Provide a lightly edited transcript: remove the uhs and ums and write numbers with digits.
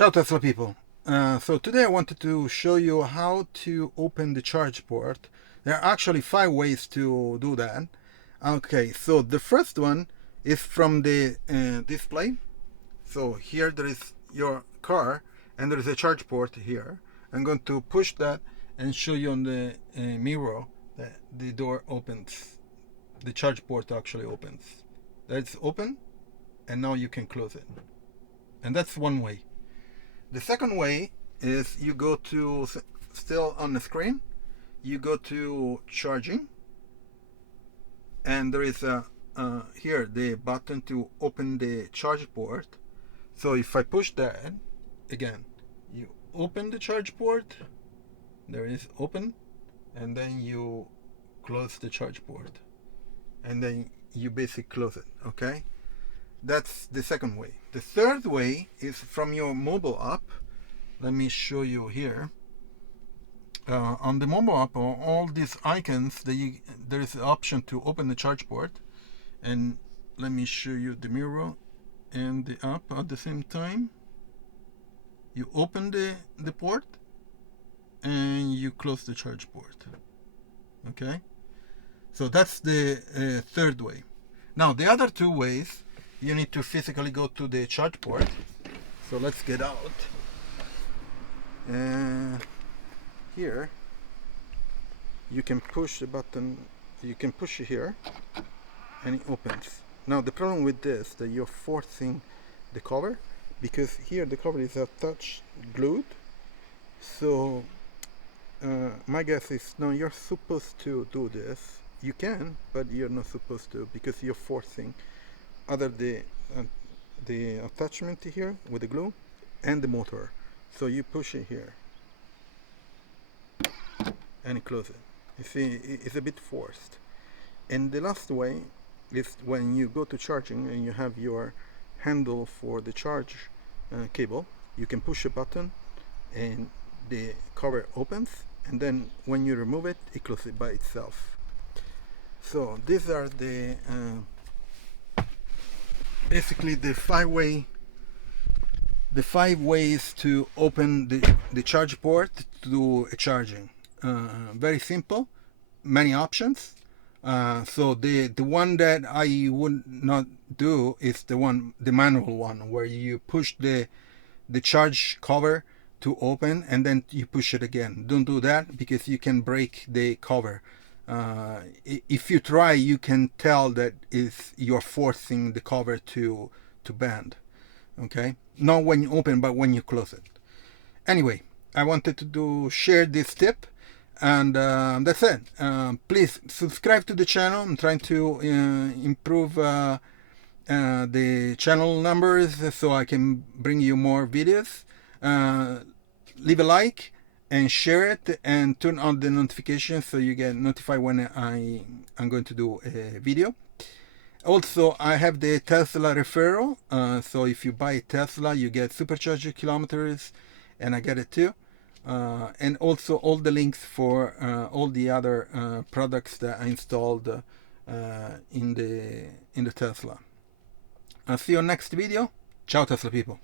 Ciao Tesla people. So today I wanted to show you how to open the charge port. There are actually 5 ways to do that. Okay, so the first one is from the display. So here there is your car and there is a charge port here. I'm going to push that and show you on the mirror that the door opens. The charge port actually opens. That's open and now you can close it. And that's one way. The second way is you go to, still on the screen, you go to charging, and there is a here the button to open the charge port. So if I push that again, you open the charge port, there is open, and then you close the charge port, and then you basically close it. Okay, that's the second way. The third way is from your mobile app. Let me show you here. On the mobile app, on all these icons, there is an option to open the charge port. And let me show you the mirror and the app at the same time. You open the port and you close the charge port. Okay? So that's the third way. Now, the other 2 ways, you need to physically go to the charge port. So let's get out. Here you can push the button, you can push it here and it opens. Now the problem with this, that you're forcing the cover, because here the cover is attached, glued. So my guess is, no, you're supposed to do this. You can, but you're not supposed to, because you're forcing either the attachment here with the glue and the motor. So you push it here and close it. You see, it's a bit forced. And the last way is when you go to charging and you have your handle for the charge cable, you can push a button and the cover opens, and then when you remove it, it closes it by itself. So these are the basically the 5 ways to open the charge port to do a charging. Very simple, many options. So the one that I would not do is the manual one, where you push the charge cover to open and then you push it again. Don't do that, because you can break the cover. If you try, you can tell that you're forcing the cover to bend. Okay, not when you open, but when you close it. Anyway, I wanted to share this tip, and that's it. Please subscribe to the channel. I'm trying to improve the channel numbers so I can bring you more videos. Leave a like and share it, and turn on the notifications so you get notified when I'm going to do a video. Also, I have the Tesla referral, so if you buy a Tesla, you get Supercharger kilometers, and I get it too. And also all the links for all the other products that I installed in the Tesla. I'll see you next video. Ciao Tesla people.